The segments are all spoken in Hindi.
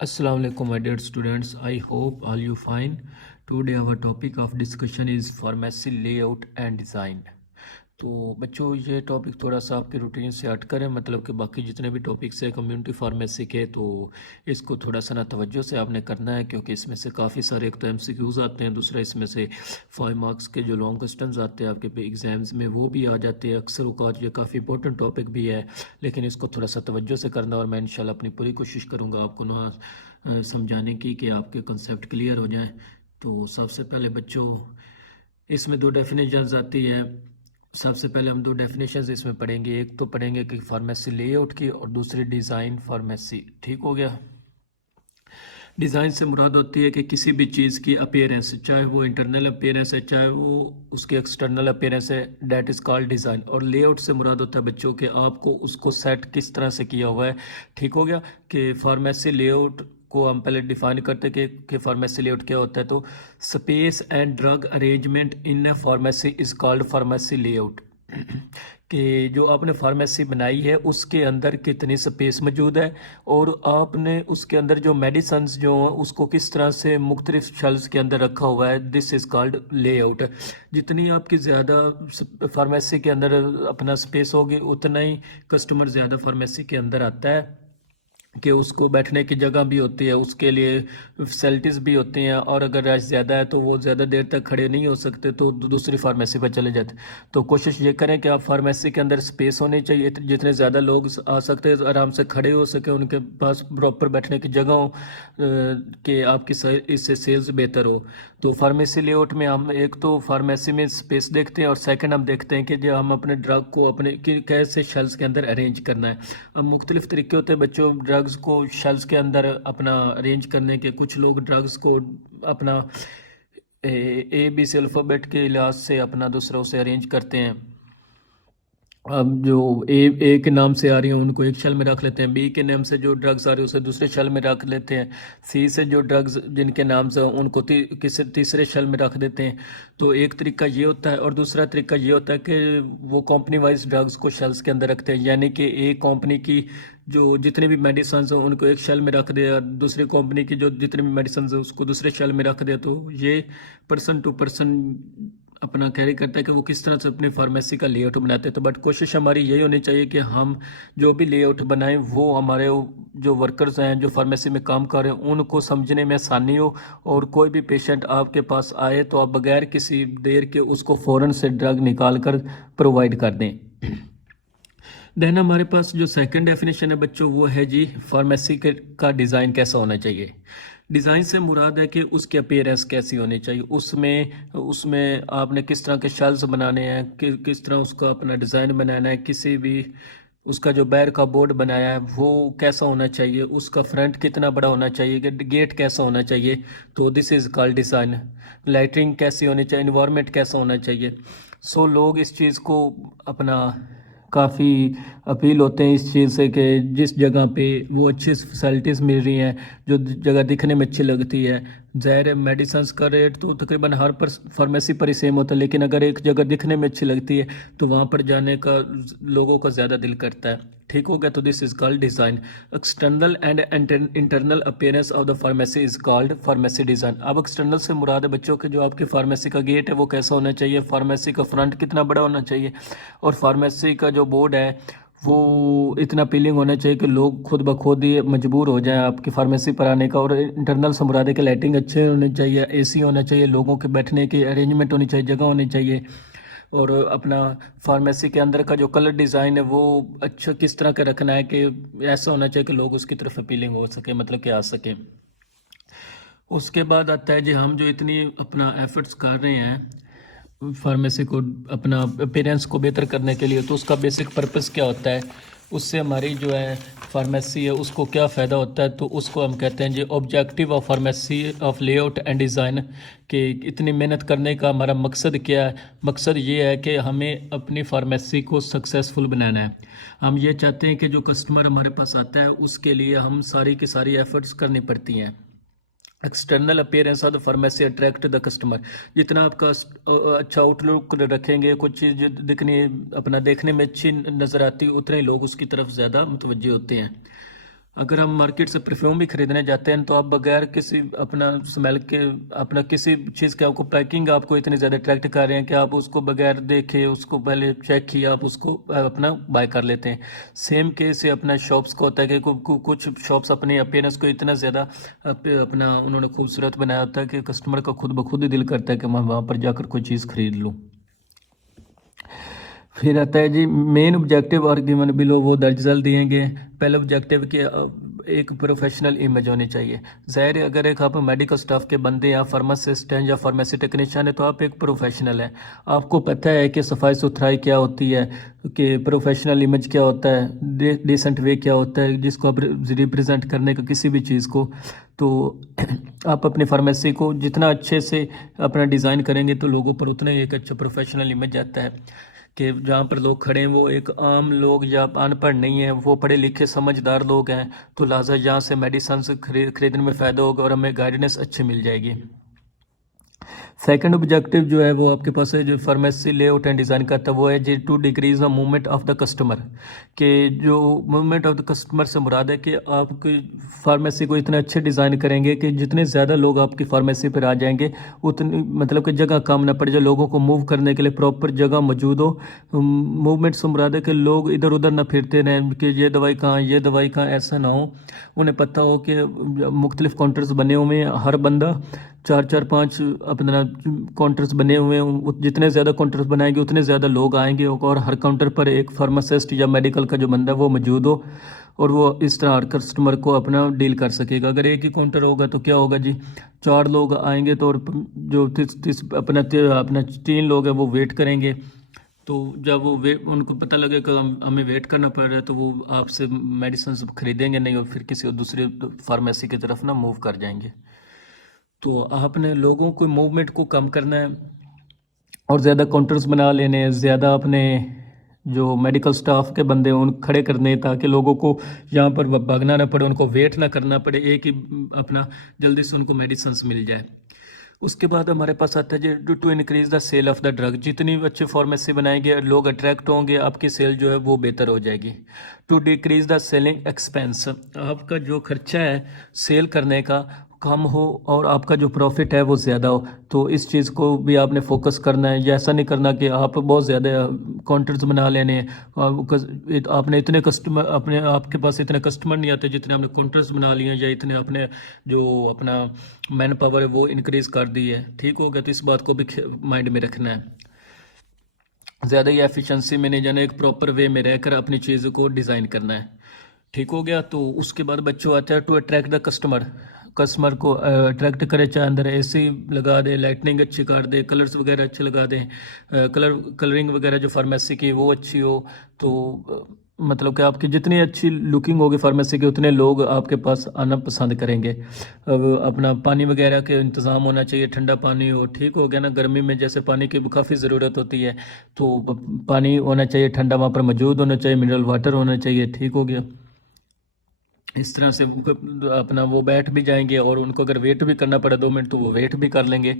Assalamu alaikum my dear students. I hope all you fine. Today our topic of discussion is pharmacy layout and design. तो बच्चों ये टॉपिक थोड़ा सा आपके रूटीन से हटकर है, मतलब कि बाकी जितने भी टॉपिक्स है कम्युनिटी फार्मेसी के, तो इसको थोड़ा सा ना तवज्जो से आपने करना है, क्योंकि इसमें से काफ़ी सारे एक तो एमसीक्यूज़ आते हैं, दूसरा इसमें से 5 मार्क्स के जो लॉन्ग क्वेश्चंस आते हैं आपके एग्ज़ाम्स में वो भी आ जाते हैं अक्सर औक़ात। ये काफ़ी इंपॉर्टेंट टॉपिक भी है, लेकिन इसको थोड़ा सा तवज्जो से करना, और मैं इंशाल्लाह अपनी पूरी कोशिश करूँगा आपको ना समझाने की कि आपके कंसेप्ट क्लियर हो जाएँ। तो सबसे पहले बच्चों इसमें दो डेफिनेशंस आती है। सबसे पहले हम दो डेफिनेशंस इसमें पढ़ेंगे, एक तो पढ़ेंगे कि फार्मेसी लेआउट की और दूसरी डिज़ाइन फार्मेसी। ठीक हो गया। डिज़ाइन से मुराद होती है कि किसी भी चीज़ की अपीयरेंस, चाहे वो इंटरनल अपीयरेंस है चाहे वो उसकी एक्सटर्नल अपीयरेंस है, डैट इज़ कॉल्ड डिज़ाइन। और लेआउट से मुराद होता है बच्चों के आपको उसको सेट किस तरह से किया हुआ है। ठीक हो गया कि फार्मेसी लेआउट को हम पहले डिफाइन करते हैं कि फार्मेसी लेआउट क्या होता है। तो space and drug arrangement in a pharmacy is called pharmacy layout. कि जो आपने फार्मेसी बनाई है उसके अंदर कितनी स्पेस मौजूद है, और आपने उसके अंदर जो मेडिसन्स जो हैं उसको किस तरह से मुख्तलिफ शेल्फ्स के अंदर रखा हुआ है, दिस इज़ कॉल्ड लेआउट। जितनी आपकी ज़्यादा फार्मेसी के अंदर अपना स्पेस होगी उतना ही कस्टमर ज़्यादा फार्मेसी के अंदर आता है, कि उसको बैठने की जगह भी होती है, उसके लिए फैसिलिटीज़ भी होती हैं, और अगर रश ज़्यादा है तो वो ज़्यादा देर तक खड़े नहीं हो सकते, तो दूसरी फार्मेसी पर चले जाते। तो कोशिश ये करें कि आप फार्मेसी के अंदर स्पेस होनी चाहिए, जितने ज़्यादा लोग आ सकते हैं आराम से खड़े हो सके, उनके पास प्रॉपर बैठने की जगह हो, कि आपकी इससे सेल्स बेहतर हो। तो फार्मेसी लेआउट में हम एक तो फार्मेसी में स्पेस देखते हैं, और सेकंड हम देखते हैं कि जो हम अपने ड्रग को अपने कैसे शेल्फ्स के अंदर अरेंज करना है। अब मुख्तलिफ तरीके होते हैं बच्चों ड्रग्स को शेल्फ्स के अंदर अपना अरेंज करने के। कुछ लोग ड्रग्स को अपना ए बी से अल्फ़ाबेट के लिहाज से अपना दूसरा उसे अरेंज करते हैं। अब जो ए के नाम से आ रही हैं उनको एक शेल में रख लेते हैं, बी के नाम से जो ड्रग्स आ रही है उसे दूसरे शेल में रख लेते हैं, सी से जो ड्रग्स जिनके नाम से उनको किसी तीसरे शेल में रख देते हैं। तो एक तरीका ये होता है, और दूसरा तरीका ये होता है कि वो कंपनी वाइज ड्रग्स को शेल्स के अंदर रखते हैं, यानी कि एक कंपनी की जो जितने भी मेडिसिन हैं उनको एक शेल में रख दिया, दूसरी कंपनी की जो जितने भी मेडिसिन हैं उसको दूसरे शेल में रख दिया। तो ये पर्सन टू पर्सन अपना कैरी करता है कि वो किस तरह से अपनी फार्मेसी का लेआउट बनाते हैं। तो बट कोशिश हमारी यही होनी चाहिए कि हम जो भी लेआउट बनाएं वो हमारे जो वर्कर्स हैं जो फार्मेसी में काम कर रहे हैं उनको समझने में आसानी हो, और कोई भी पेशेंट आपके पास आए तो आप बगैर किसी देर के उसको फ़ौरन से ड्रग निकाल कर प्रोवाइड कर दें। देन हमारे पास जो सेकंड डेफिनेशन है बच्चों वो है जी फार्मेसी का डिज़ाइन कैसा होना चाहिए। डिज़ाइन से मुराद है कि उसकी अपीयरेंस कैसी होनी चाहिए, उसमें उसमें आपने किस तरह के शेल्व्स बनाने हैं, किस तरह उसका अपना डिज़ाइन बनाना है, किसी भी उसका जो बैर का बोर्ड बनाया है वो कैसा होना चाहिए, उसका फ्रंट कितना बड़ा होना चाहिए, गेट कैसा होना चाहिए। तो this is called design. Lighting कैसी होनी चाहिए, इन्वायरमेंट कैसा होना चाहिए। सो लोग इस चीज़ को अपना काफ़ी अपील होते हैं इस चीज़ से कि जिस जगह पे वो अच्छी फैसिलिटीज़ मिल रही हैं, जो जगह दिखने में अच्छी लगती है। ज़ाहिर है मेडिसिन का रेट तो तकरीबन हर पर फार्मेसी पर ही सेम होता है, लेकिन अगर एक जगह दिखने में अच्छी लगती है तो वहाँ पर जाने का लोगों का ज़्यादा दिल करता है। ठीक हो गया। तो this is called design. External and internal appearance of the pharmacy is called pharmacy design. अब एक्सटर्नल से मुराद है बच्चों के जो आपकी फार्मेसी का गेट है वो कैसा होना चाहिए, फार्मेसी का फ्रंट कितना बड़ा होना चाहिए, और फार्मेसी का जो बोर्ड है वो इतना अपीलिंग होना चाहिए कि लोग खुद ब खुद ही मजबूर हो जाएं आपकी फार्मेसी पर आने का। और इंटरनल से मुराद है कि लाइटिंग अच्छे होनी चाहिए, एसी होना चाहिए, लोगों के बैठने की अरेंजमेंट होनी चाहिए, जगह होनी चाहिए। और अपना फार्मेसी के अंदर का जो कलर डिज़ाइन है वो अच्छा किस तरह का रखना है कि ऐसा होना चाहिए कि लोग उसकी तरफ अपीलिंग हो सके, मतलब कि आ सके। उसके बाद आता है जी हम जो इतनी अपना एफर्ट्स कर रहे हैं फार्मेसी को अपना अपीयरेंस को बेहतर करने के लिए, तो उसका बेसिक पर्पस क्या होता है, उससे हमारी जो है फार्मेसी है उसको क्या फ़ायदा होता है। तो उसको हम कहते हैं जी objective of pharmacy of layout and design. कि इतनी मेहनत करने का हमारा मकसद क्या है। मकसद ये है कि हमें अपनी फार्मेसी को सक्सेसफुल बनाना है। हम ये चाहते हैं कि जो कस्टमर हमारे पास आता है उसके लिए हम सारी की सारी एफ़र्ट्स करनी पड़ती हैं। External appearance of the pharmacy attract the customer. जितना आपका अच्छा आउटलुक रखेंगे, कुछ चीज़ अपना देखने में अच्छी नज़र आती है, उतने ही लोग उसकी तरफ ज़्यादा मुतवज्जे होते हैं। अगर हम मार्केट से परफ्यूम भी खरीदने जाते हैं तो आप बगैर किसी अपना स्मेल के अपना किसी चीज़ के आपको पैकिंग आपको इतनी ज़्यादा अट्रैक्ट कर रहे हैं कि आप उसको बगैर देखे उसको पहले चेक किया आप उसको अपना बाय कर लेते हैं। सेम केस ये अपना शॉप्स को होता है कि कुछ शॉप्स अपनी अपीयरेंस को इतना ज़्यादा अपना उन्होंने खूबसूरत बनाया होता है कि कस्टमर का खुद ब खुद ही दिल करता है कि मैं वहाँ पर जाकर कोई चीज़ खरीद लूँ। फिर आता है जी मेन ऑब्जेक्टिव और गिवन बिलो, वो दर्ज दिए गए हैं। पहले ऑब्जेक्टिव के एक प्रोफेशनल इमेज होनी चाहिए। ज़ाहिर है अगर एक आप मेडिकल स्टाफ के बंदे या फार्मासिस्ट हैं या फार्मेसी टेक्नीशियन है तो आप एक प्रोफेशनल हैं, आपको पता है कि सफाई सुथराई क्या होती है, कि प्रोफेशनल इमेज क्या होता है, डिसेंट वे क्या होता है जिसको आप रिप्रेजेंट करने का किसी भी चीज़ को। तो आप अपनी फार्मेसी को जितना अच्छे से अपना डिज़ाइन करेंगे तो लोगों पर उतना ही एक अच्छा प्रोफेशनल इमेज आता है कि जहाँ पर लोग खड़े हैं वो एक आम लोग या अनपढ़ नहीं है, वो पढ़े लिखे समझदार लोग हैं। तो लिहाजा यहाँ से मेडिसिन खरीदने में फ़ायदा होगा और हमें गाइडेंस अच्छी मिल जाएगी। सेकंड ऑब्जेक्टिव जो है वो आपके पास है जो फार्मेसी लेआउट एंड डिज़ाइन करता है वो है जी to decrease the movement of the customer, कि जो मूवमेंट ऑफ द कस्टमर से मुराद है कि आपकी फार्मेसी को इतने अच्छे डिज़ाइन करेंगे कि जितने ज़्यादा लोग आपकी फार्मेसी पर आ जाएंगे उतनी मतलब कि जगह कम ना पड़े, जो लोगों को मूव करने के लिए प्रॉपर जगह मौजूद हो। मूवमेंट से मुराद है कि लोग इधर उधर ना फिरते रहें कि ये दवाई कहाँ ये दवाई कहाँ, ऐसा ना हो। उन्हें पता हो कि मुख्तलिफ काउंटर्स बने हुए हैं, हर बंदा 4-4-5 अपना काउंटर्स बने हुए हैं, जितने ज़्यादा काउंटर्स बनाएंगे उतने ज़्यादा लोग आएंगे और हर काउंटर पर एक फार्मासिस्ट या मेडिकल का जो बंदा है वो मौजूद हो और वो इस तरह हर कस्टमर को अपना डील कर सकेगा। अगर एक ही काउंटर होगा तो क्या होगा जी, 4 लोग आएंगे तो और जो अपना 3 लोग हैं वो वेट करेंगे। तो जब वो उनको पता लगे कि हमें वेट करना पड़ रहा है तो वो आपसे मेडिसिन खरीदेंगे नहीं और फिर किसी और दूसरी फार्मेसी की तरफ ना मूव कर जाएंगे। तो आपने लोगों को मूवमेंट को कम करना है और ज़्यादा काउंटर्स बना लेने हैं, ज़्यादा अपने जो मेडिकल स्टाफ के बंदे हैं उन खड़े करने हैं ताकि लोगों को यहाँ पर भागना ना पड़े, उनको वेट ना करना पड़े, एक ही अपना जल्दी से उनको मेडिसिन मिल जाए। उसके बाद हमारे पास आता है जी to increase the sale of the drug, जितनी अच्छी फार्मेसी बनाएंगे लोग अट्रैक्ट होंगे, आपकी सेल जो है वो बेहतर हो जाएगी। To decrease the selling expense, आपका जो खर्चा है सेल करने का कम हो और आपका जो प्रॉफिट है वो ज़्यादा हो। तो इस चीज़ को भी आपने फोकस करना है, ऐसा नहीं करना कि आप बहुत ज़्यादा काउंटर्स बना लेने हैं, आपने इतने कस्टमर अपने आपके पास इतने कस्टमर नहीं आते जितने आपने काउंटर्स बना लिए या इतने अपने जो अपना मैन पावर है वो इंक्रीज़ कर दी है। ठीक हो गया, तो इस बात को भी माइंड में रखना है। ज़्यादा ही एफिशिएंसी में नहीं जाना, एक प्रॉपर वे में रहकर अपनी चीज़ को डिज़ाइन करना है। ठीक हो गया। तो उसके बाद बच्चों आता है to attract the customer, customer को अट्रैक्ट करे, चाहे अंदर एसी लगा दे, लाइटनिंग अच्छी कर दे, कलर्स वगैरह अच्छे लगा दें, कलरिंग वगैरह जो फार्मेसी की वो अच्छी हो। तो मतलब कि आपकी जितनी अच्छी लुकिंग होगी फार्मेसी की उतने लोग आपके पास आना पसंद करेंगे। अब अपना पानी वगैरह के इंतज़ाम होना चाहिए, ठंडा पानी हो। ठीक हो गया ना, गर्मी में जैसे पानी की काफ़ी ज़रूरत होती है तो पानी होना चाहिए ठंडा, वहाँ पर मौजूद होना चाहिए, मिनरल वाटर होना चाहिए। ठीक हो गया। इस तरह से अपना वो बैठ भी जाएंगे और उनको अगर वेट भी करना पड़े 2 मिनट तो वो वेट भी कर लेंगे।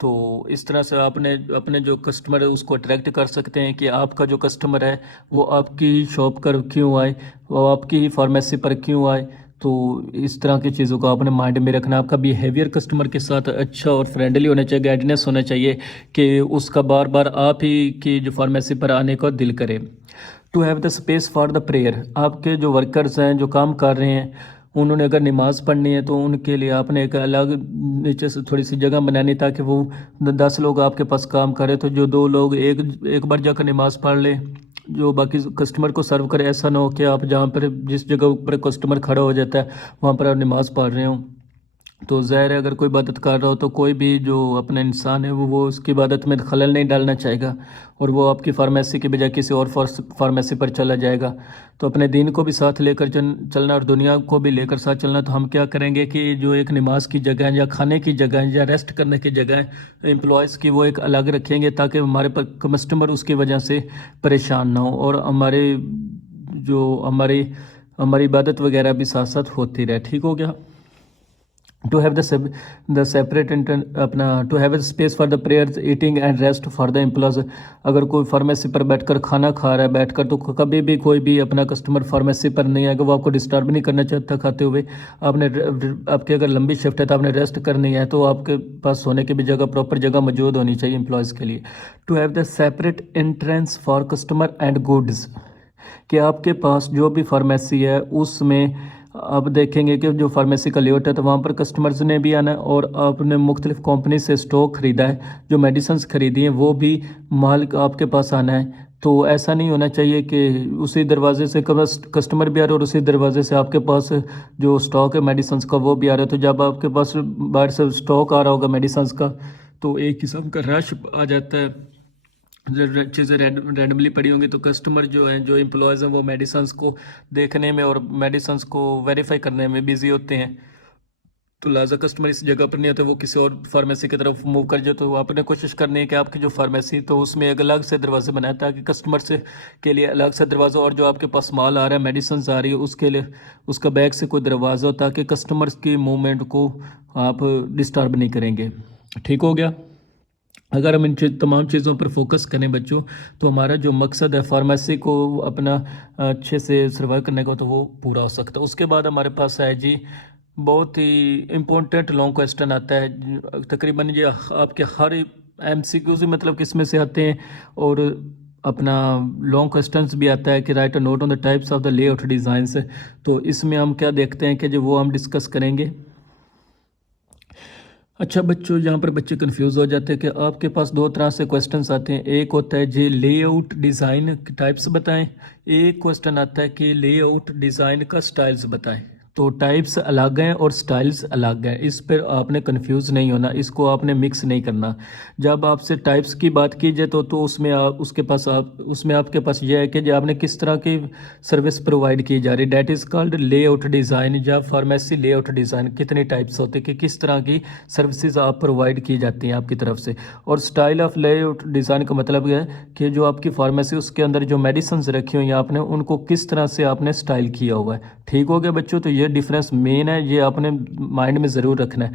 तो इस तरह से आपने अपने जो कस्टमर है उसको अट्रैक्ट कर सकते हैं कि आपका जो कस्टमर है वो आपकी शॉप पर क्यों आए, वो आपकी फार्मेसी पर क्यों आए। तो इस तरह की चीज़ों को आपने माइंड में रखना। आपका बिहेवियर कस्टमर के साथ अच्छा और फ्रेंडली होना चाहिए, गाइडनेस होना चाहिए कि उसका बार बार आप ही की जो फार्मेसी पर आने का दिल करे। To have the space for the prayer, आपके जो वर्कर्स हैं जो काम कर रहे हैं उन्होंने अगर नमाज़ पढ़नी है तो उनके लिए आपने एक अलग नीचे से थोड़ी सी जगह बनानी ताकि वो 10 लोग आपके पास काम करें तो जो 2 लोग एक बार जाकर नमाज़ पढ़ ले, जो बाकी कस्टमर को सर्व करे। ऐसा ना हो कि आप जहाँ पर जिस जगह पर कस्टमर खड़ा हो जाता है वहाँ पर आप नमाज़ पढ़ रहे हो। तो ज़ाहिर है अगर कोई इबादत कर रहा हो तो कोई भी जो अपना इंसान है वो उसकी इबादत में खलल नहीं डालना चाहेगा और वो आपकी फार्मेसी के बजाय किसी और फार्मेसी पर चला जाएगा। तो अपने दीन को भी साथ लेकर चलना और दुनिया को भी लेकर साथ चलना। तो हम क्या करेंगे कि जो एक नमाज की जगह है या खाने की जगह है या रेस्ट करने की जगह है एम्प्लॉयज़ की वो एक अलग रखेंगे ताकि हमारे पर कस्टमर उसकी वजह से परेशान ना हो और हमारे जो हमारी इबादत वगैरह भी साथ साथ होती रहे। ठीक हो गया। टू हैव द सेपरेट अपना to have space for the prayers eating and rest for the employees. अगर कोई फार्मेसी पर बैठकर खाना खा रहा है बैठकर, तो कभी भी कोई भी अपना कस्टमर फार्मेसी पर नहीं आएगा, वो आपको डिस्टर्ब नहीं करना चाहता खाते हुए। आपकी अगर लंबी शिफ्ट है तो आपने रेस्ट करनी है, तो आपके पास सोने की भी जगह, प्रॉपर जगह मौजूद होनी चाहिए एम्प्लॉयज़ के लिए। To have the separate entrance for customer and goods, कि आपके पास जो भी फार्मेसी है उसमें आप देखेंगे कि जो फार्मेसी का लेआउट है तो वहाँ पर कस्टमर्स ने भी आना है, और आपने मुख्तलिफ कंपनी से स्टॉक ख़रीदा है, जो मेडिसिन्स ख़रीदी हैं वो भी माल आपके पास आना है। तो ऐसा नहीं होना चाहिए कि उसी दरवाजे से कस्टमर भी आ रहे और उसी दरवाजे से आपके पास जो स्टॉक है मेडिसिन्स का वो भी आ रहा है। तो जब आपके पास बाहर से स्टॉक आ रहा होगा मेडिसिन्स का, तो एक किस्म का रश आ जाता है, चीज़ें रैंडमली पड़ी होंगी, तो कस्टमर जो हैं, जो एम्प्लॉयज़ हैं, वो मेडिसन्स को देखने में और मेडिसन्स को वेरीफाई करने में बिजी होते हैं। तो लिहाजा कस्टमर इस जगह पर नहीं होते, वो किसी और फार्मेसी की तरफ मूव कर जाए। तो आपने कोशिश करनी है कि आपकी जो फार्मेसी तो उसमें एक अलग से दरवाजे बनाए, ताकि कस्टमर से के लिए अलग से दरवाज़ा, और जो आपके पास माल आ रहा है, मेडिसिन आ रही है, उसके लिए उसका बैग से कोई दरवाज़ा हो, ताकि कस्टमर्स की मूवमेंट को आप डिस्टर्ब नहीं करेंगे। ठीक हो गया। अगर हम इन तमाम चीज़ों पर फोकस करें बच्चों, तो हमारा जो मकसद है फार्मेसी को अपना अच्छे से सर्वाइव करने का, तो वो पूरा हो सकता है। उसके बाद हमारे पास है जी बहुत ही इम्पोर्टेंट लॉन्ग क्वेश्चन आता है, तकरीबन ये आपके हर MCQ से मतलब किस में से आते हैं, और अपना लॉन्ग क्वेश्चंस भी आता है कि right a note on the types of the layout designs. तो इसमें हम क्या देखते हैं कि जो वो हम डिस्कस करेंगे। अच्छा बच्चों, यहाँ पर बच्चे कंफ्यूज हो जाते हैं कि आपके पास दो तरह से क्वेश्चंस आते हैं। एक होता है जी लेआउट डिज़ाइन टाइप्स बताएं, एक क्वेश्चन आता है कि लेआउट डिज़ाइन का स्टाइल्स बताएं। तो टाइप्स अलग हैं और स्टाइल्स अलग हैं, इस पर आपने कंफ्यूज नहीं होना, इसको आपने मिक्स नहीं करना। जब आपसे टाइप्स की बात की जाए तो उसमें उसमें आपके पास यह है कि जो आपने किस तरह की सर्विस प्रोवाइड की जा रही, that is called layout design या फार्मेसी लेआउट डिज़ाइन। कितनी टाइप्स होते हैं कि किस तरह की सर्विसेज आप प्रोवाइड की जाती हैं आपकी तरफ से। और स्टाइल ऑफ लेआउट डिज़ाइन का मतलब यह है कि जो आपकी फार्मेसी उसके अंदर जो मेडिसिन रखी हुई हैं आपने उनको किस तरह से आपने स्टाइल किया हुआ है। ठीक हो गया बच्चों। तो ये डिफरेंस मेन है, ये आपने माइंड में ज़रूर रखना है।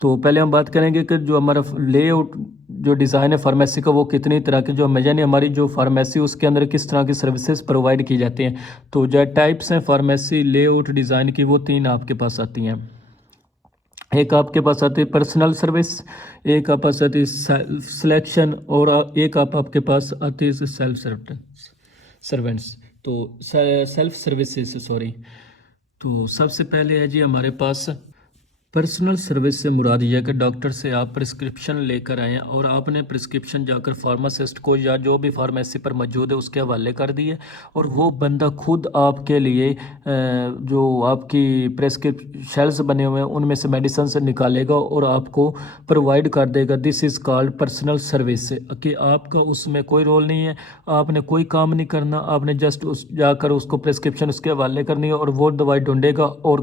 तो पहले हम बात करेंगे कि जो हमारा लेआउट जो डिज़ाइन है फार्मेसी का, वो कितनी तरह की जो यानी हमारी जो फार्मेसी उसके अंदर किस तरह की सर्विसेज प्रोवाइड की जाती हैं। तो जो टाइप्स हैं फार्मेसी लेआउट डिज़ाइन की, वो तीन आपके पास आती हैं। एक आपके पास आती है पर्सनल सर्विस, एक आपके पास आती है सिलेक्शन, और एक आपके पास आती है सेल्फ सर्वेंट्स। तो सेल्फ सर्विसेज सॉरी। तो सबसे पहले है जी हमारे पास पर्सनल सर्विस से मुराद यह कि डॉक्टर से आप प्रिस्क्रिप्शन लेकर आएँ और आपने प्रिस्क्रिप्शन जाकर फार्मासिस्ट को या जो भी फार्मेसी पर मौजूद है उसके हवाले कर दिए, और वो बंदा खुद आपके लिए जो आपकी प्रेस्क्रिप्शंस बने हुए हैं उनमें से मेडिसिन से निकालेगा और आपको प्रोवाइड कर देगा। This is called personal service, कि आपका उसमें कोई रोल नहीं है, आपने कोई काम नहीं करना, आपने जस्ट जाकर उसको प्रिस्क्रिप्शन उसके हवाले करनी है और वो दवाई ढूंढेगा और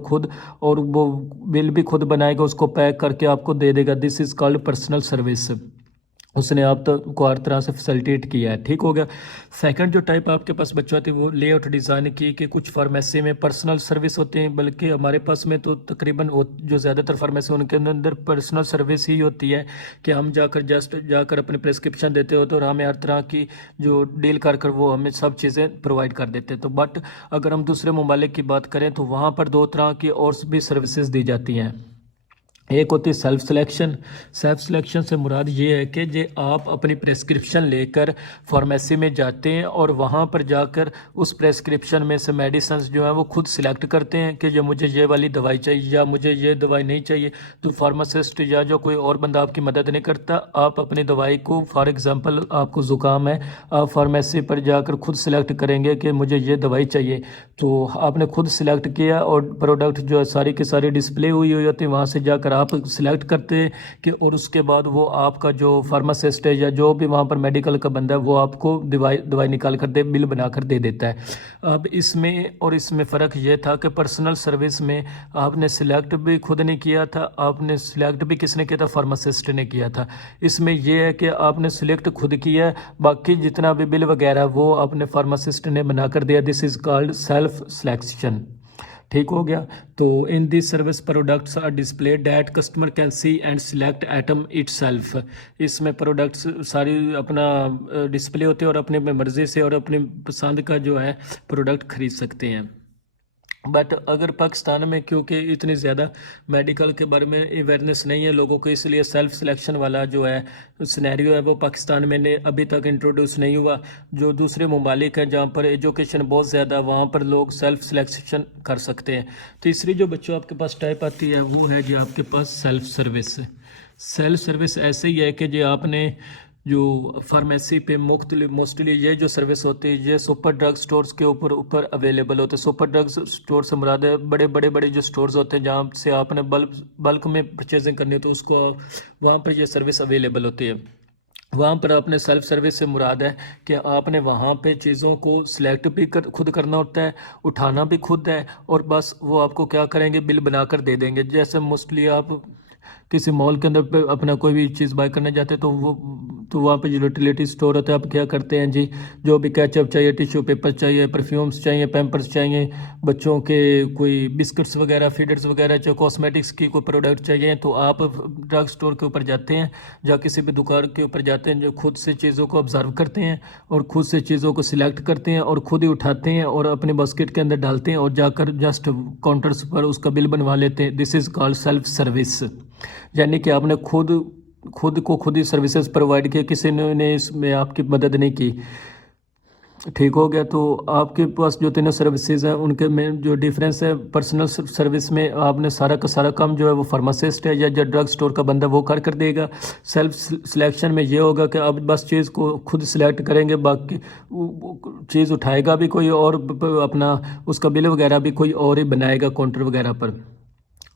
वो बिल भी खुद बनाएगा, उसको पैक करके आपको दे देगा। This is called personal service. उसने आप तो को हर तरह से फैसिलिटेट किया है। ठीक हो गया। सेकंड जो टाइप आपके पास बच्चा थी वो लेआउट डिज़ाइन की, कि कुछ फार्मेसी में पर्सनल सर्विस होते हैं, बल्कि हमारे पास में तो तकरीबन जो ज़्यादातर फार्मेसी उनके अंदर पर्सनल सर्विस ही होती है, कि हम जाकर अपनी प्रिस्क्रिप्शन देते होते और हमें हर तरह की जो डील कर वो हमें सब चीज़ें प्रोवाइड कर देते हैं। तो बट अगर हम दूसरे ममालिक की बात करें तो वहाँ पर दो तरह की और भी सर्विसेज दी जाती हैं। एक होती है सेल्फ सिलेक्शन। सेल्फ सिलेक्शन से मुराद ये है कि जे आप अपनी प्रेस्क्रिप्शन लेकर फार्मेसी में जाते हैं और वहाँ पर जाकर उस प्रेस्क्रिप्शन में से मेडिसिन जो है वो खुद सिलेक्ट करते हैं कि जो मुझे ये वाली दवाई चाहिए या मुझे ये दवाई नहीं चाहिए। तो फार्मासिस्ट या जो कोई और बंदा आपकी मदद नहीं करता, आप अपनी दवाई को, फॉर एग्ज़ाम्पल आपको ज़ुकाम है, आप फार्मेसी पर जाकर खुद सिलेक्ट करेंगे कि मुझे ये दवाई चाहिए। तो आपने खुद सिलेक्ट किया और प्रोडक्ट जो है सारी की सारी डिस्प्ले हुई होती है, वहाँ से जाकर आप सिलेक्ट करते हैं कि, और उसके बाद वो आपका जो फार्मासिस्ट है या जो भी वहाँ पर मेडिकल का बंदा है वो आपको दवाई निकाल कर बिल बनाकर दे देता है। अब इसमें फ़र्क ये था कि पर्सनल सर्विस में आपने सिलेक्ट भी खुद नहीं किया था, आपने सिलेक्ट भी किसने किया था, फार्मासिस्ट ने किया था। इसमें यह है कि आपने सिलेक्ट खुद किया, बाकी जितना भी बिल वगैरह वो आपने फार्मासिस्ट ने बनाकर दिया। This is called self selection. ठीक हो गया। तो in this service products are display that customer can see and select item itself. इसमें प्रोडक्ट्स सारी अपना डिस्प्ले होते हैं और अपने मर्ज़ी से और अपने पसंद का जो है प्रोडक्ट खरीद सकते हैं। बट अगर पाकिस्तान में क्योंकि इतनी ज़्यादा मेडिकल के बारे में अवेयरनेस नहीं है लोगों को, इसलिए सेल्फ सिलेक्शन वाला जो है सिनेरियो है वो पाकिस्तान में ने अभी तक इंट्रोड्यूस नहीं हुआ। जो दूसरे ममालिक हैं जहाँ पर एजुकेशन बहुत ज़्यादा, वहाँ पर लोग सेल्फ सिलेक्शन कर सकते हैं। तीसरी जो बच्चों आपके पास टाइप आती है वो है जी आपके पास सेल्फ सर्विस। सेल्फ सर्विस ऐसे ही है कि जो आपने जो फार्मेसी पे मोस्टली ये जो सर्विस होती है ये सुपर ड्रग स्टोर्स के ऊपर अवेलेबल होते हैं। सुपर ड्रग स्टोर से मुराद है बड़े जो स्टोर्स होते हैं जहाँ से आपने बल्क में परचेजिंग करनी हो तो उसको वहाँ पर ये सर्विस अवेलेबल होती है। वहाँ पर आपने सेल्फ सर्विस से मुराद है कि आपने वहाँ पे चीज़ों को सिलेक्ट भी खुद करना होता है, उठाना भी खुद है, और बस वो आपको क्या करेंगे, बिल बनाकर दे देंगे। जैसे मोस्टली आप किसी मॉल के अंदर पे अपना कोई भी चीज़ बाय करने जाते हैं तो वहाँ पे जो यूटिलिटी स्टोर होता है आप क्या करते हैं जी, जो भी केचप चाहिए, टिश्यू पेपर चाहिए, परफ्यूम्स चाहिए, पैम्पर्स चाहिए, बच्चों के कोई बिस्किट्स वगैरह, फीडर्स वगैरह, जो कॉस्मेटिक्स की कोई प्रोडक्ट चाहिए तो आप ड्रग स्टोर के ऊपर जाते हैं या किसी भी दुकान के ऊपर जाते हैं, जो खुद से चीज़ों को ऑब्जर्व करते हैं और खुद से चीज़ों को सिलेक्ट करते हैं और खुद ही उठाते हैं और अपने बास्केट के अंदर डालते हैं और जाकर जस्ट काउंटर्स पर उसका बिल बनवा लेते हैं। This is called self service, यानी कि आपने खुद ही सर्विसेज प्रोवाइड किया, किसी ने इसमें आपकी मदद नहीं की। ठीक हो गया। तो आपके पास जो तीनों सर्विसेज हैं उनके में जो डिफरेंस है, पर्सनल सर्विस में आपने सारा का सारा काम जो है वो फार्मासिस्ट है या जो ड्रग स्टोर का बंदा वो कर देगा। सेल्फ सिलेक्शन में ये होगा कि आप बस चीज़ को खुद सिलेक्ट करेंगे, बाकी चीज़ उठाएगा भी कोई और, अपना उसका बिल वगैरह भी कोई और ही बनाएगा काउंटर वगैरह पर।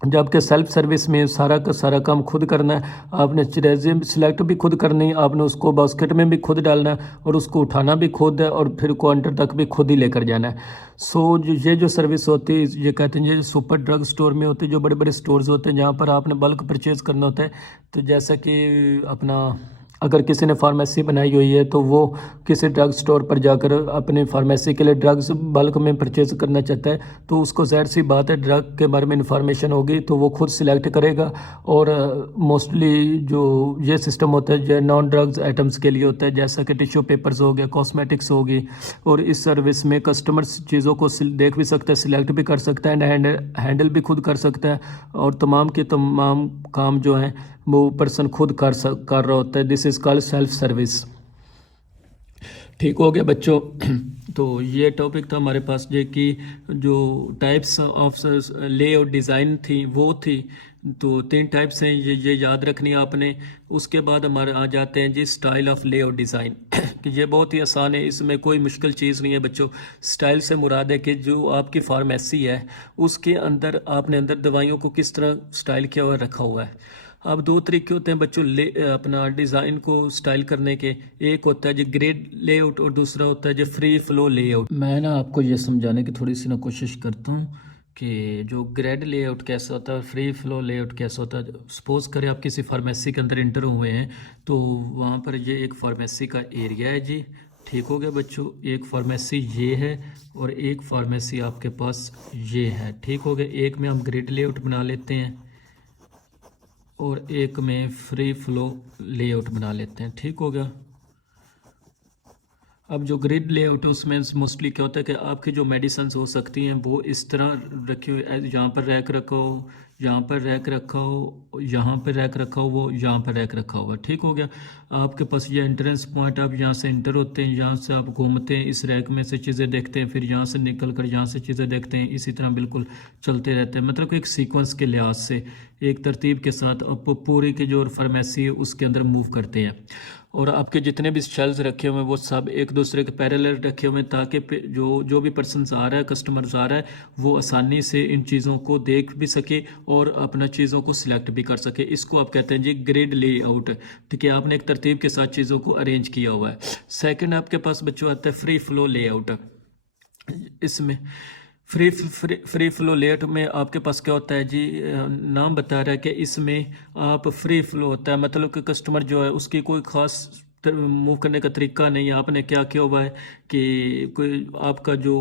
जबकि सेल्फ सर्विस में सारा का सारा काम खुद करना है, आपने चीज़ें सिलेक्ट भी खुद करनी है, आपने उसको बास्केट में भी खुद डालना है और उसको उठाना भी खुद है और फिर काउंटर तक भी खुद ही लेकर जाना है। सो ये जो सर्विस होती है ये कहते हैं ये सुपर ड्रग स्टोर में होती है, जो बड़े बड़े स्टोर्स होते हैं जहाँ पर आपने बल्क परचेज़ करना होता है। तो जैसा कि अपना अगर किसी ने फार्मेसी बनाई हुई है तो वो किसी ड्रग स्टोर पर जाकर अपने फार्मेसी के लिए ड्रग्स बल्क में परचेज करना चाहता है तो उसको ज़ाहिर सी बात है ड्रग के बारे में इंफॉर्मेशन होगी तो वो खुद सिलेक्ट करेगा। और मोस्टली जो ये सिस्टम होता है जो नॉन ड्रग्स आइटम्स के लिए होता है, जैसा कि टिश्यू पेपर्स हो गया, कॉस्मेटिक्स होगी, और इस सर्विस में कस्टमर्स चीज़ों को देख भी सकता है, सिलेक्ट भी कर सकता है एंड हैंडल भी खुद कर सकता है, और तमाम के तमाम काम जो हैं वो पर्सन खुद कर रहा होता है। This is called self service. ठीक हो गया बच्चों। तो ये टॉपिक था हमारे पास जो कि जो टाइप्स ऑफ लेआउट डिज़ाइन थी वो थी। तो 3 टाइप्स हैं, ये याद रखनी है आपने। उसके बाद हमारे आ जाते हैं जी स्टाइल ऑफ लेआउट डिज़ाइन कि ये बहुत ही आसान है, इसमें कोई मुश्किल चीज़ नहीं है बच्चों। स्टाइल से मुराद है कि जो आपकी फार्मेसी है उसके अंदर आपने अंदर दवाइयों को किस तरह स्टाइल किया हुआ रखा हुआ है। अब 2 तरीके होते हैं बच्चों अपना डिज़ाइन को स्टाइल करने के। एक होता है जो ग्रिड लेआउट और दूसरा होता है जो फ्री फ्लो लेआउट। मैं ना आपको ये समझाने की थोड़ी सी ना कोशिश करता हूँ कि जो ग्रिड लेआउट कैसा होता है और फ्री फ्लो लेआउट कैसा होता है। सपोज़ करें आप किसी फार्मेसी के अंदर इंटर हुए हैं तो वहाँ पर ये एक फार्मेसी का एरिया है जी। ठीक हो गया बच्चों, एक फार्मेसी ये है और एक फार्मेसी आपके पास ये है। ठीक हो गया, एक में हम ग्रिड लेआउट बना लेते हैं और एक में फ्री फ्लो लेआउट बना लेते हैं। ठीक हो गया। अब जो ग्रिड लेआउट है उसमें मोस्टली क्या होता है कि आपकी जो मेडिसिन हो सकती हैं वो इस तरह रखी हुई, यहाँ पर रैक रखा हो, यहाँ पर रैक रखा हो, यहाँ पर रैक रखा हो, वो यहाँ पर रैक रखा हुआ। ठीक हो गया। आपके पास ये एंट्रेंस पॉइंट, आप यहाँ से इंटर होते हैं, यहाँ से आप घूमते हैं, इस रैक में से चीज़ें देखते हैं, फिर यहाँ से निकल कर यहाँ से चीज़ें देखते हैं, इसी तरह बिल्कुल चलते रहते हैं। मतलब कि एक सीक्वेंस के लिहाज से एक तरतीब के साथ आप पूरी की जो फार्मेसी है उसके अंदर मूव करते हैं। और आपके जितने भी शेल्व्स रखे हुए हैं वो सब एक दूसरे के पैरेलल रखे हुए हैं ताकि जो भी पर्सन आ रहा है, कस्टमर्स आ रहा है, वो आसानी से इन चीज़ों को देख भी सके और अपना चीज़ों को सिलेक्ट भी कर सके। इसको आप कहते हैं जी ग्रिड लेआउट। ठीक है, आपने एक तरतीब के साथ चीज़ों को अरेंज किया हुआ है। सेकंड आपके पास बच्चों आता है फ्री फ्लो लेआउट। इसमें फ्री फ्लो लेआउट में आपके पास क्या होता है जी, नाम बता रहा है कि इसमें आप फ्री फ्लो होता है, मतलब कि कस्टमर जो है उसकी कोई ख़ास मूव करने का तरीका नहीं है। आपने क्या किया हुआ है कि कोई आपका जो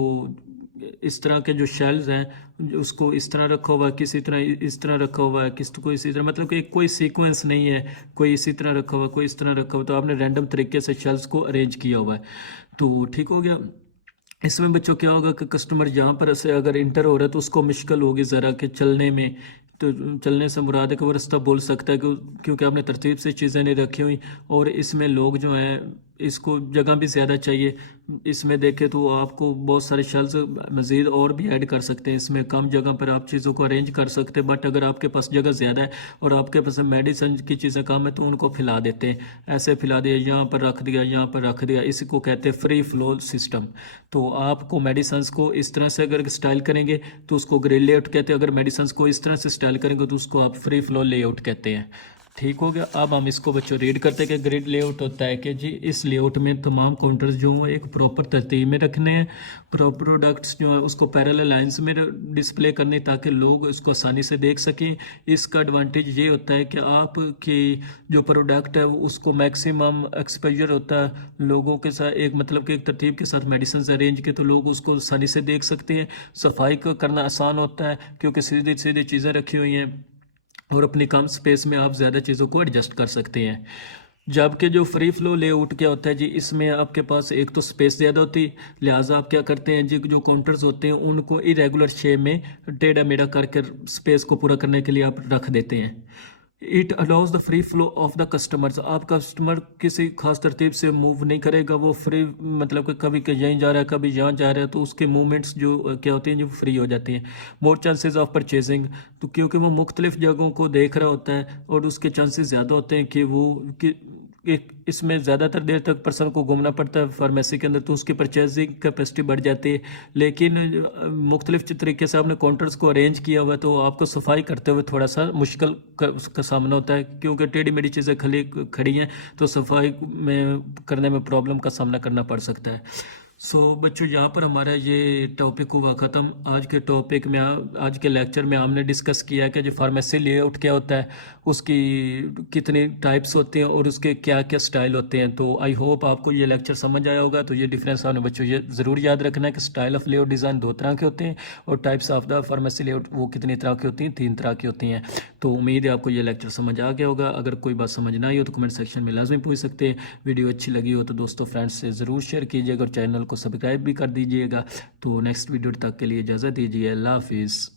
इस तरह के जो शेल्स हैं उसको इस तरह रखा हुआ है, किसी तरह इस तरह रखा हुआ है, किस को इसी तरह, मतलब कि कोई सीक्वेंस नहीं है, कोई इसी तरह रखा हुआ है, कोई इस तरह रखा हुआ है, तो आपने रैंडम तरीके से शेल्स को अरेंज किया हुआ है। तो ठीक हो गया। इसमें बच्चों क्या होगा कि कस्टमर यहाँ पर से अगर इंटर हो रहा है तो उसको मुश्किल होगी ज़रा कि चलने में। तो चलने से मुराद है कि वो रास्ता बोल सकता है क्योंकि आपने तरतीब से चीज़ें नहीं रखी हुई, और इसमें लोग जो हैं इसको जगह भी ज़्यादा चाहिए। इसमें देखें तो आपको बहुत सारे शेल्स मज़ीद और भी ऐड कर सकते हैं, इसमें कम जगह पर आप चीज़ों को अरेंज कर सकते हैं। बट अगर आपके पास जगह ज़्यादा है और आपके पास मेडिसिन की चीज़ें कम है तो उनको फैला देते हैं, ऐसे फैला दिया, यहाँ पर रख दिया, यहाँ पर रख दिया, इसी को कहते हैं फ्री फ्लो सिस्टम। तो आपको मेडिसिन को इस तरह से अगर स्टाइल करेंगे तो उसको ग्रिड लेआउट कहते हैं, अगर मेडिसिन को इस तरह से स्टाइल करेंगे तो उसको आप फ्री फ्लो लेआउट कहते हैं। ठीक हो गया। अब हम इसको बच्चों रीड करते हैं कि ग्रिड लेआउट होता है कि जी इस लेआउट में तमाम काउंटर्स जो हैं एक प्रॉपर तरतीब में रखने हैं, प्रोडक्ट्स जो है उसको पैरेलल लाइंस में डिस्प्ले करने ताकि लोग उसको आसानी से देख सकें। इसका एडवांटेज ये होता है कि आपकी जो प्रोडक्ट है वो उसको मैक्सिमम एक्सपोजर होता है लोगों के साथ, एक मतलब कि एक तरतीब के साथ मेडिसिन अरेंज के, तो लोग उसको आसानी से देख सकते हैं। सफाई को करना आसान होता है क्योंकि सीधी सीधी चीज़ें रखी हुई हैं और अपनी कम स्पेस में आप ज़्यादा चीज़ों को एडजस्ट कर सकते हैं। जबकि जो फ्री फ्लो लेआउट क्या होता है जी, इसमें आपके पास एक तो स्पेस ज़्यादा होती है, लिहाजा आप क्या करते हैं जी, जो काउंटर्स होते हैं उनको इरेगुलर शेप में टेढ़ा मेढ़ा करके स्पेस को पूरा करने के लिए आप रख देते हैं। It allows the free flow of the customers, आप कस्टमर किसी खास तरतीब से मूव नहीं करेगा, वो फ्री मतलब कि कभी के यहीं जा रहा है कभी यहाँ जा रहा है, तो उसके मूवमेंट्स जो क्या होती हैं जो फ्री हो जाती हैं। मोर चांसेस ऑफ परचेजिंग, तो क्योंकि वो मुख्तलिफ जगहों को देख रहा होता है और उसके चांसेस ज़्यादा होते हैं कि वो कि एक इसमें ज़्यादातर देर तक पर्सन को घूमना पड़ता है फार्मेसी के अंदर, तो उसकी परचेजिंग कैपेसिटी बढ़ जाती है। लेकिन मुख्तलिफ तरीके से आपने काउंटर्स को अरेंज किया हुआ है तो आपको सफाई करते हुए थोड़ा सा मुश्किल का सामना होता है क्योंकि टेढ़ी मेढ़ी चीज़ें खड़ी हैं, तो सफाई में करने में प्रॉब्लम का सामना करना पड़ सकता है। बच्चों यहाँ पर हमारा ये टॉपिक हुआ ख़त्म। आज के टॉपिक में आज के लेक्चर में हमने डिस्कस किया कि जो फार्मेसी लेआउट क्या होता है, उसकी कितनी टाइप्स होती हैं और उसके क्या क्या स्टाइल होते हैं। तो आई होप आपको ये लेक्चर समझ आया होगा। तो ये डिफरेंस आपने बच्चों ये ज़रूर याद रखना है कि स्टाइल ऑफ लेआउट डिज़ाइन 2 तरह के होते हैं और types of the pharmacy layout वो कितनी तरह की होती हैं, 3 तरह की होती हैं। तो उम्मीद है आपको ये लेक्चर समझ आ गया होगा। अगर कोई बात समझ ना आई हो तो कमेंट सेक्शन में लाजमी पूछ सकते हैं। वीडियो अच्छी लगी हो तो दोस्तों फ्रेंड्स से ज़रूर शेयर कीजिएगा और चैनल को सब्सक्राइब भी कर दीजिएगा। तो नेक्स्ट वीडियो तक के लिए इजाज़त दीजिए। अल्लाह हाफिज़।